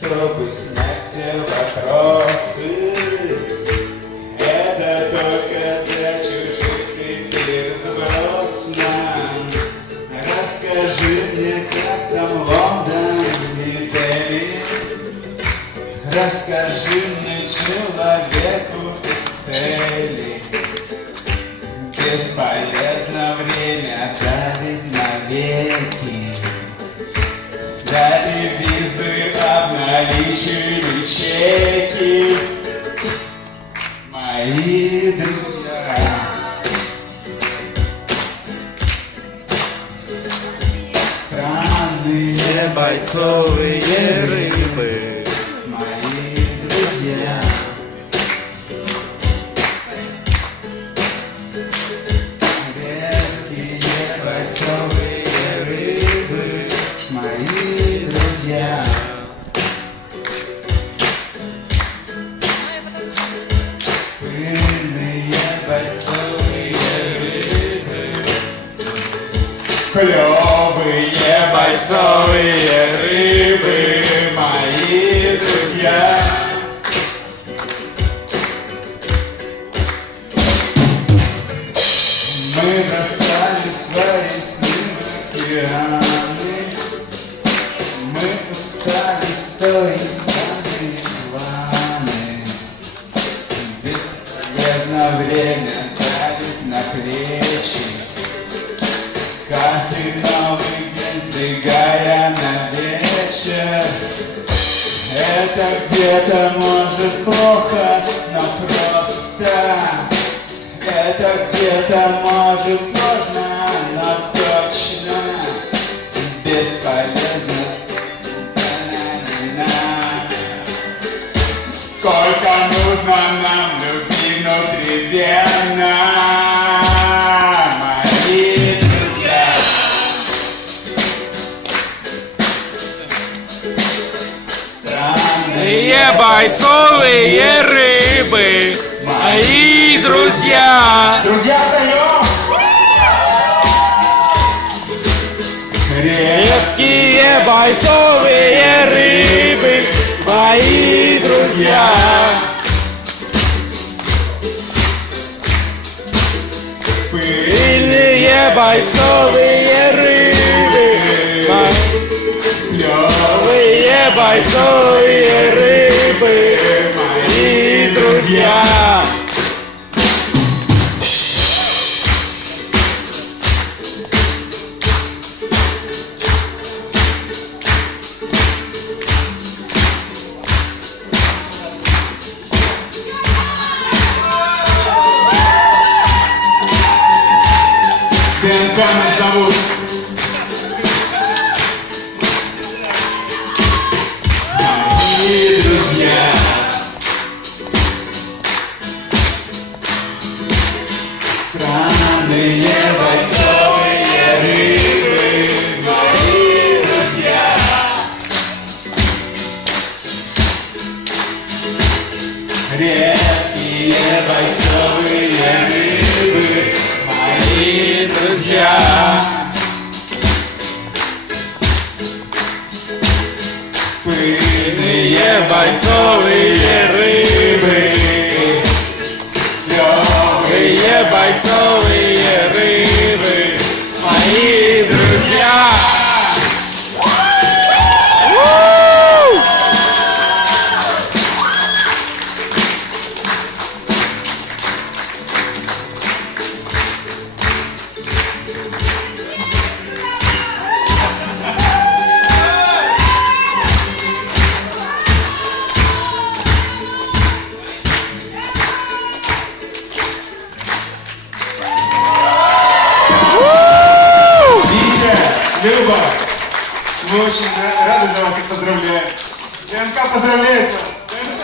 чтобы снять все вопросы. Это только для чужих теперь сбросно. Расскажи мне, как там Лондон и Дели. Расскажи мне, человеку без цели. Бесполезно время дарить навеки. Дали визы, обналичили чеки. Мои друзья. Странные бойцовые рыбы. Мои друзья. Редкие бойцовые рыбы. Мои друзья. Пыльные бойцовые рыбы. Клёвые бойцовые рыбы. Мои друзья. Мы бросали свои сны в океаны. Мы устали стоить старые планы. Бесполезно время давит на плечи. Каждый новый день сдвигая на вечер. Это где-то может плохо, но просто. Это где-то может сложно, но точно бесполезно. Сколько нужно нам любви внутривенно, мои друзья. Странные бойцовые рыбы, мои друзья. Друзья, встаем! Редкие бойцовые рыбы, мои друзья. Пыльные бойцовые рыбы, клёвые бойцовые рыбы, мои друзья. ДНК нас зовут. Мои друзья. Странные бойцовые рыбы. Мои друзья. Редкие бойцовые рыбы. Мои друзья. Пыльные бойцовые рыбы. Клёвые бойцовые рыбы. Мои друзья. Люба, мы очень рады за вас и поздравляем. ДНК поздравляет вас. ДНК!